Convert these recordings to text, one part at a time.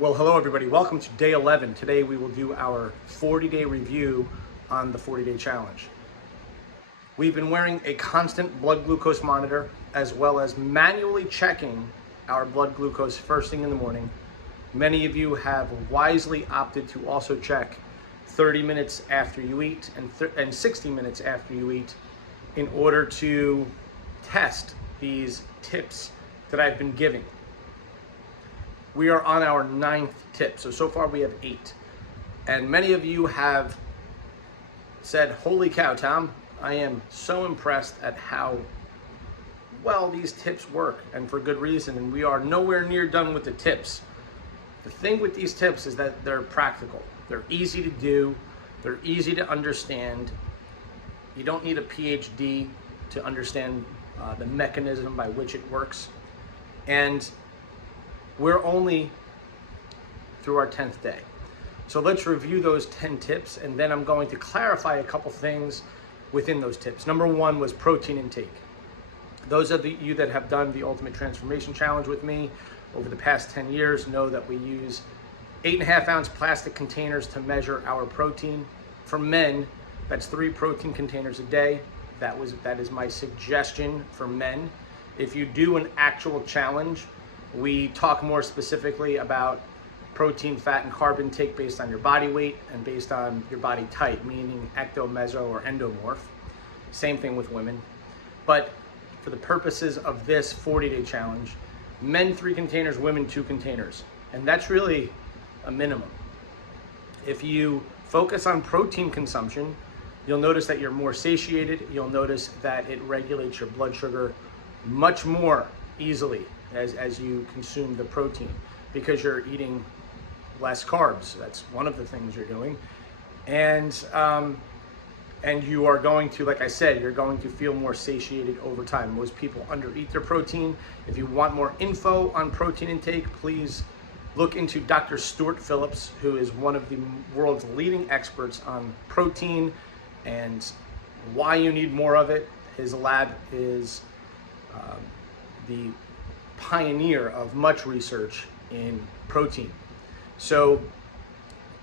Well, hello everybody. Welcome to day 11. Today we will do our 40-day review on the 40-day challenge. We've been wearing a constant blood glucose monitor as well as manually checking our blood glucose first thing in the morning. Many of you have wisely opted to also check 30 minutes after you eat and 60 minutes after you eat in order to test these tips that I've been giving. We are on our 9th tip, so far we have 8. And many of you have said, holy cow, Tom, I am so impressed at how well these tips work, and for good reason, and we are nowhere near done with the tips. The thing with these tips is that they're practical. They're easy to do, they're easy to understand. You don't need a PhD to understand the mechanism by which it works. And we're only through our 10th day. So let's review those 10 tips, and then I'm going to clarify a couple things within those tips. Number 1 was protein intake. Those of you that have done the Ultimate Transformation Challenge with me over the past 10 years know that we use 8.5-ounce plastic containers to measure our protein. For men, that's 3 protein containers a day. That is my suggestion for men. If you do an actual challenge, we talk more specifically about protein, fat, and carb intake based on your body weight and based on your body type, meaning ecto, meso, or endomorph. Same thing with women. But for the purposes of this 40-day challenge, men 3 containers, women 2 containers. And that's really a minimum. If you focus on protein consumption, you'll notice that you're more satiated. You'll notice that it regulates your blood sugar much more easily as you consume the protein, because you're eating less carbs. That's one of the things you're doing. And you are going to, like I said, you're going to feel more satiated over time. Most people undereat their protein. If you want more info on protein intake, please look into Dr. Stuart Phillips, who is one of the world's leading experts on protein and why you need more of it. His lab is the pioneer of much research in protein. So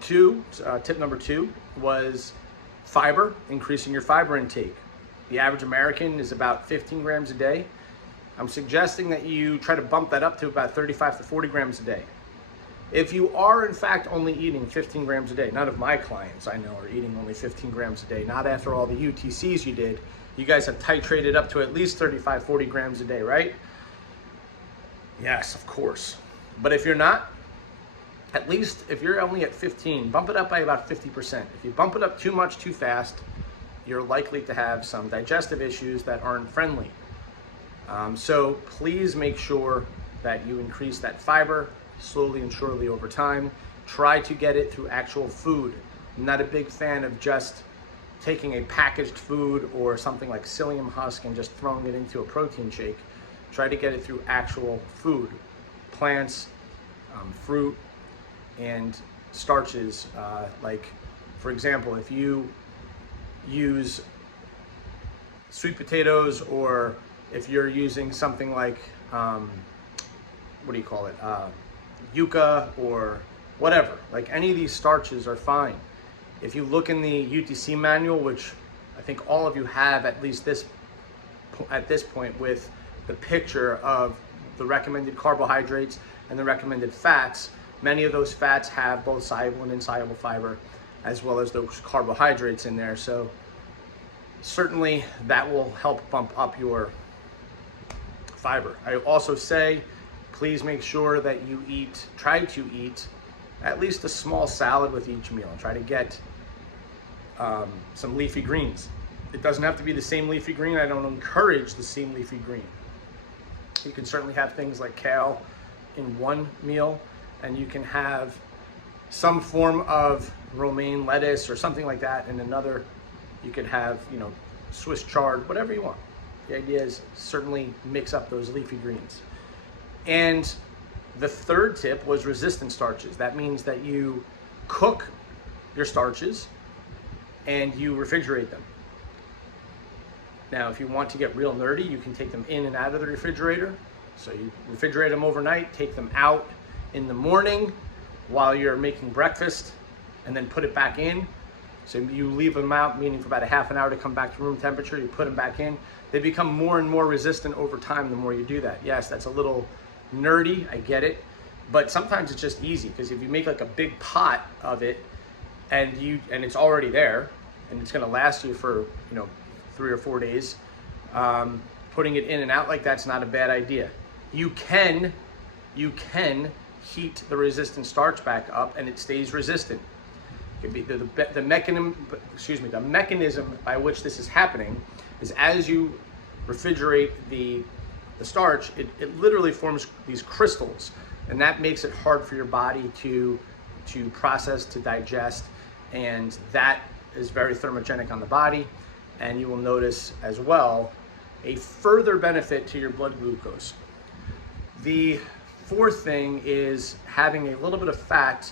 tip number 2 was fiber, increasing your fiber intake. The average American is about 15 grams a day. I'm suggesting that you try to bump that up to about 35 to 40 grams a day. If you are in fact only eating 15 grams a day, none of my clients I know are eating only 15 grams a day, not after all the UTCs you did. You guys have titrated up to at least 35, 40 grams a day, right? Yes, of course. But if you're not, at least if you're only at 15, bump it up by about 50%. If you bump it up too much too fast, you're likely to have some digestive issues that aren't friendly. So please make sure that you increase that fiber slowly and surely over time. Try to get it through actual food. I'm not a big fan of just taking a packaged food or something like psyllium husk and just throwing it into a protein shake. Try to get it through actual food, plants, fruit, and starches. Like, for example, if you use sweet potatoes, or if you're using something like, yucca or whatever, like any of these starches are fine. If you look in the UTC manual, which I think all of you have at least at this point, with the picture of the recommended carbohydrates and the recommended fats, many of those fats have both soluble and insoluble fiber, as well as those carbohydrates in there. So certainly that will help bump up your fiber. I also say, please make sure that you try to eat at least a small salad with each meal. Try to get some leafy greens. It doesn't have to be the same leafy green. I don't encourage the same leafy green. You can certainly have things like kale in one meal, and you can have some form of romaine lettuce or something like that in another. You can have, Swiss chard, whatever you want. The idea is certainly mix up those leafy greens. And the 3rd tip was resistant starches. That means that you cook your starches and you refrigerate them. Now, if you want to get real nerdy, you can take them in and out of the refrigerator. So you refrigerate them overnight, take them out in the morning, while you're making breakfast and then put it back in. So you leave them out, meaning for about a half an hour to come back to room temperature, you put them back in. They become more and more resistant over time the more you do that. Yes, that's a little nerdy, I get it, but sometimes it's just easy, because if you make like a big pot of it and it's already there and it's gonna last you for 3 or 4 days, putting it in and out like that's not a bad idea. You can heat the resistant starch back up and it stays resistant. The mechanism by which this is happening is, as you refrigerate the starch, it literally forms these crystals, and that makes it hard for your body to process, to digest, and that is very thermogenic on the body. And you will notice as well a further benefit to your blood glucose. The fourth thing is having a little bit of fat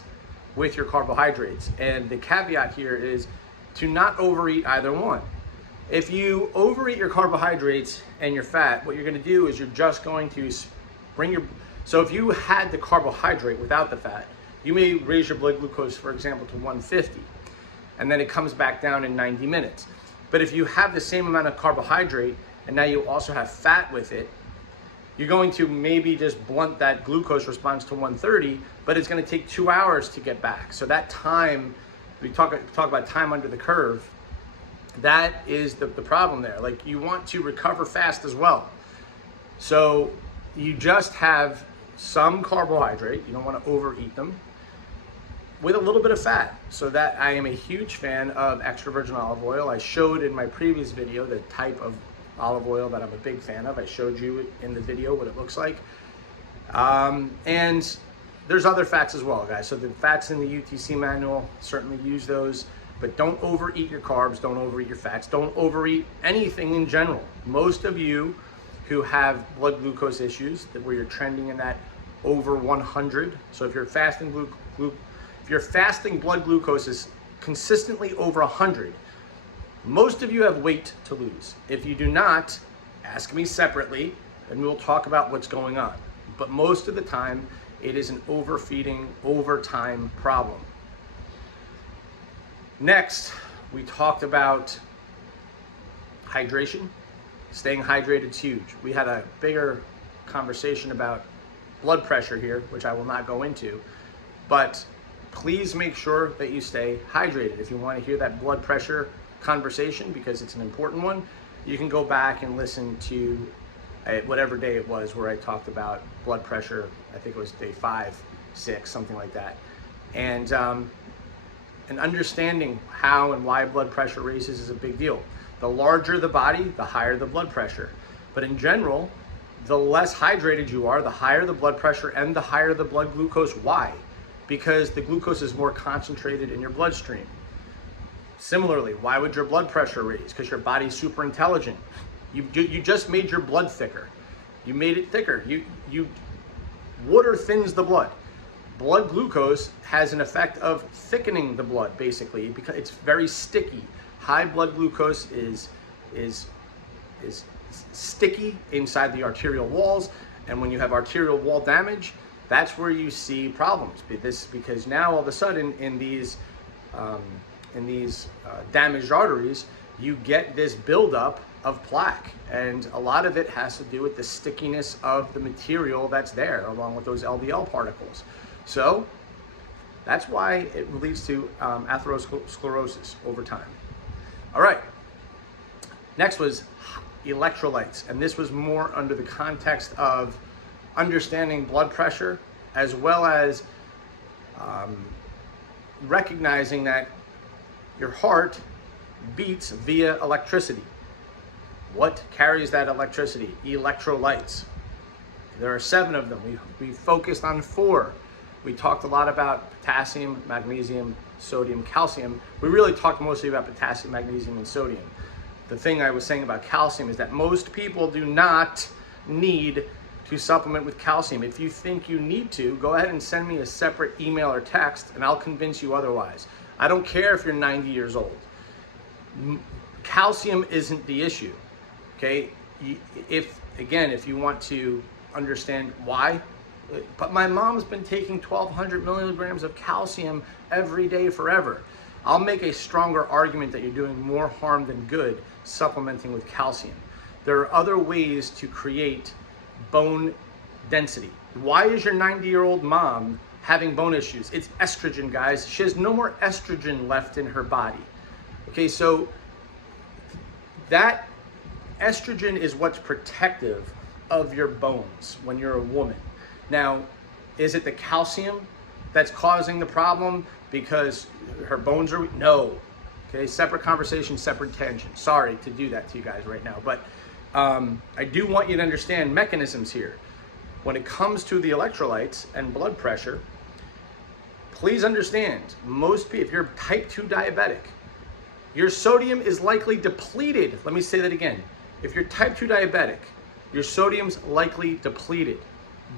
with your carbohydrates, and the caveat here is to not overeat either one. If you overeat your carbohydrates and your fat, what you're going to do is you're just going to so if you had the carbohydrate without the fat, you may raise your blood glucose, for example, to 150, and then it comes back down in 90 minutes. But if you have the same amount of carbohydrate and now you also have fat with it, you're going to maybe just blunt that glucose response to 130, but it's going to take 2 hours to get back. So that time, we talk about time under the curve, that is the problem there. Like, you want to recover fast as well. So you just have some carbohydrate, you don't want to overeat them, with a little bit of fat. So that I am a huge fan of extra virgin olive oil. I showed in my previous video the type of olive oil that I'm a big fan of. I showed you in the video what it looks like. And there's other fats as well, guys. So the fats in the UTC manual, certainly use those, but don't overeat your carbs, don't overeat your fats, don't overeat anything in general. Most of you who have blood glucose issues, where you're trending in that over 100, so if your fasting blood glucose is consistently over 100, most of you have weight to lose. If you do not, ask me separately and we'll talk about what's going on. But most of the time, it is an overfeeding, overtime problem. Next, we talked about hydration. Staying hydrated is huge. We had a bigger conversation about blood pressure here, which I will not go into, but please make sure that you stay hydrated. If you want to hear that blood pressure conversation, because it's an important one, you can go back and listen to whatever day it was where I talked about blood pressure. I think it was day 5, 6, something like that. And understanding how and why blood pressure raises is a big deal. The larger the body, the higher the blood pressure. But in general, the less hydrated you are, the higher the blood pressure and the higher the blood glucose. Why? Because the glucose is more concentrated in your bloodstream. Similarly, why would your blood pressure raise? Because your body's super intelligent. You just made your blood thicker. You made it thicker. Water thins the blood. Blood glucose has an effect of thickening the blood, basically, because it's very sticky. High blood glucose is sticky inside the arterial walls, and when you have arterial wall damage, that's where you see problems. Because now all of a sudden in these damaged arteries, you get this buildup of plaque, and a lot of it has to do with the stickiness of the material that's there, along with those LDL particles. So that's why it leads to atherosclerosis over time. All right, next was electrolytes, and this was more under the context of understanding blood pressure, as well as recognizing that your heart beats via electricity. What carries that electricity? Electrolytes. There are 7 of them. We focused on 4. We talked a lot about potassium, magnesium, sodium, calcium. We really talked mostly about potassium, magnesium, and sodium. The thing I was saying about calcium is that most people do not need to supplement with calcium. If you think you need to, go ahead and send me a separate email or text and I'll convince you otherwise. I don't care if you're 90 years old. Calcium isn't the issue, okay? If you want to understand why, But my mom's been taking 1,200 milligrams of calcium every day forever. I'll make a stronger argument that you're doing more harm than good supplementing with calcium. There are other ways to create bone density. Why is your 90-year-old mom having bone issues? It's estrogen, guys. She has no more estrogen left in her body. Okay, so that estrogen is what's protective of your bones when you're a woman. Now, is it the calcium that's causing the problem because her bones are weak? No. Okay, separate conversation, separate tangent. Sorry to do that to you guys right now, but I do want you to understand mechanisms here. When it comes to the electrolytes and blood pressure, please understand, most people, if you're type 2 diabetic, your sodium is likely depleted. Let me say that again. If you're type 2 diabetic, your sodium's likely depleted,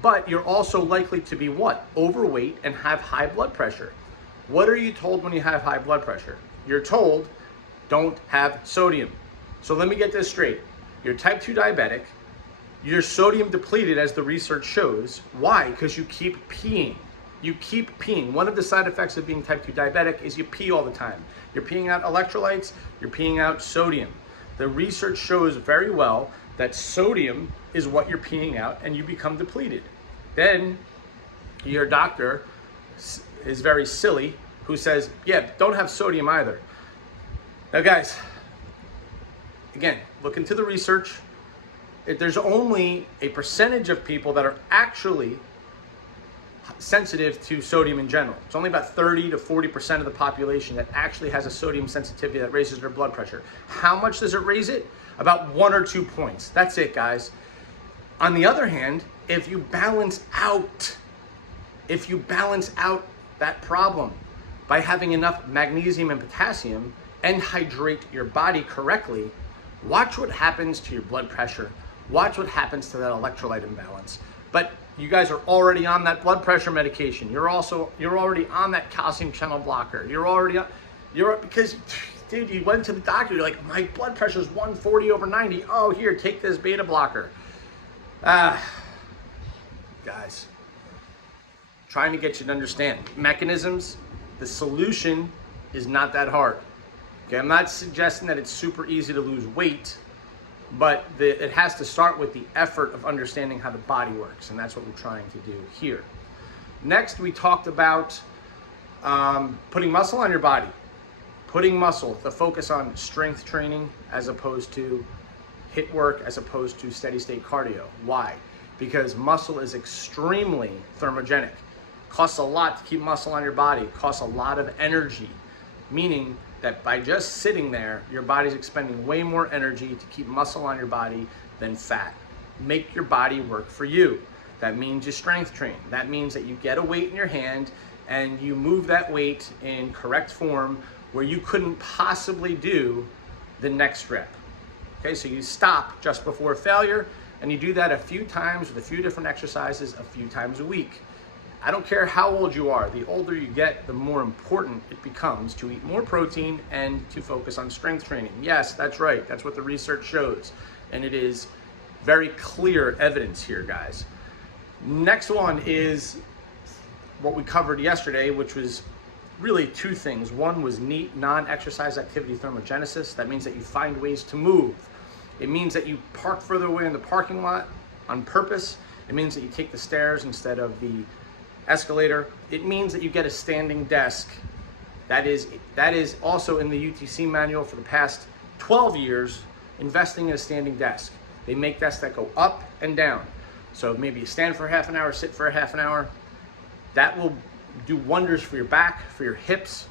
but you're also likely to be what? Overweight and have high blood pressure. What are you told when you have high blood pressure? You're told, don't have sodium. So let me get this straight. You're type 2 diabetic, you're sodium depleted as the research shows. Why? Because you keep peeing. You keep peeing. One of the side effects of being type 2 diabetic is you pee all the time. You're peeing out electrolytes, you're peeing out sodium. The research shows very well that sodium is what you're peeing out and you become depleted. Then your doctor is very silly who says, yeah, don't have sodium either. Now guys, again, look into the research. There's only a percentage of people that are actually sensitive to sodium in general. It's only about 30 to 40% of the population that actually has a sodium sensitivity that raises their blood pressure. How much does it raise it? About 1 or 2 points. That's it, guys. On the other hand, if you balance out that problem by having enough magnesium and potassium and hydrate your body correctly, watch what happens to your blood pressure. Watch what happens to that electrolyte imbalance. But you guys are already on that blood pressure medication. You're already on that calcium channel blocker. Because, dude, you went to the doctor, you're like, my blood pressure is 140 over 90. Oh, here, take this beta blocker. Guys, trying to get you to understand mechanisms. The solution is not that hard. Okay, I'm not suggesting that it's super easy to lose weight, but it has to start with the effort of understanding how the body works, and that's what we're trying to do here. Next, we talked about putting muscle on your body. Putting muscle, the focus on strength training as opposed to HIIT work, as opposed to steady state cardio. Why? Because muscle is extremely thermogenic. Costs a lot to keep muscle on your body. It costs a lot of energy, meaning that by just sitting there, your body's expending way more energy to keep muscle on your body than fat. Make your body work for you. That means you strength train. That means that you get a weight in your hand and you move that weight in correct form where you couldn't possibly do the next rep. Okay, so you stop just before failure and you do that a few times with a few different exercises a few times a week. I don't care how old you are, the older you get, the more important it becomes to eat more protein and to focus on strength training. Yes, that's right. That's what the research shows. And it is very clear evidence here, guys. Next one is what we covered yesterday, which was really 2 things. One was non-exercise activity thermogenesis. That means that you find ways to move. It means that you park further away in the parking lot on purpose. It means that you take the stairs instead of the escalator. It means that you get a standing desk. That is also in the UTC manual for the past 12 years, investing in a standing desk. They make desks that go up and down. So maybe you stand for half an hour, sit for a half an hour. That will do wonders for your back, for your hips.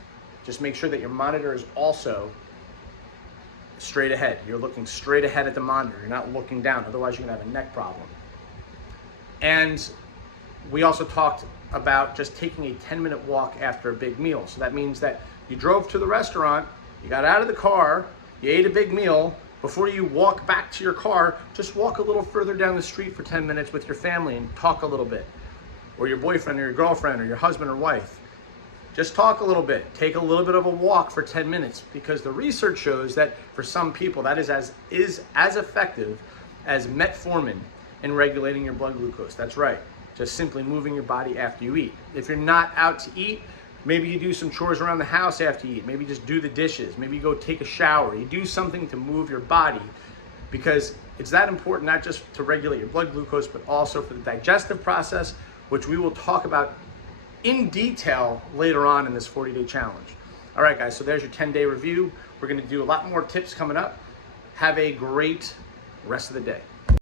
Just make sure that your monitor is also straight ahead. You're looking straight ahead at the monitor. You're not looking down, otherwise you're gonna have a neck problem. And we also talked about just taking a 10-minute walk after a big meal. So that means that you drove to the restaurant, you got out of the car, you ate a big meal. Before you walk back to your car, just walk a little further down the street for 10 minutes with your family and talk a little bit. Or your boyfriend or your girlfriend or your husband or wife. Just talk a little bit. Take a little bit of a walk for 10 minutes because the research shows that for some people that is as effective as metformin in regulating your blood glucose. That's right. just simply moving your body after you eat. If you're not out to eat, maybe you do some chores around the house after you eat. Maybe just do the dishes. Maybe you go take a shower. You do something to move your body, because it's that important, not just to regulate your blood glucose, but also for the digestive process, which we will talk about in detail later on in this 40-day challenge. All right, guys, so there's your 10-day review. We're gonna do a lot more tips coming up. Have a great rest of the day.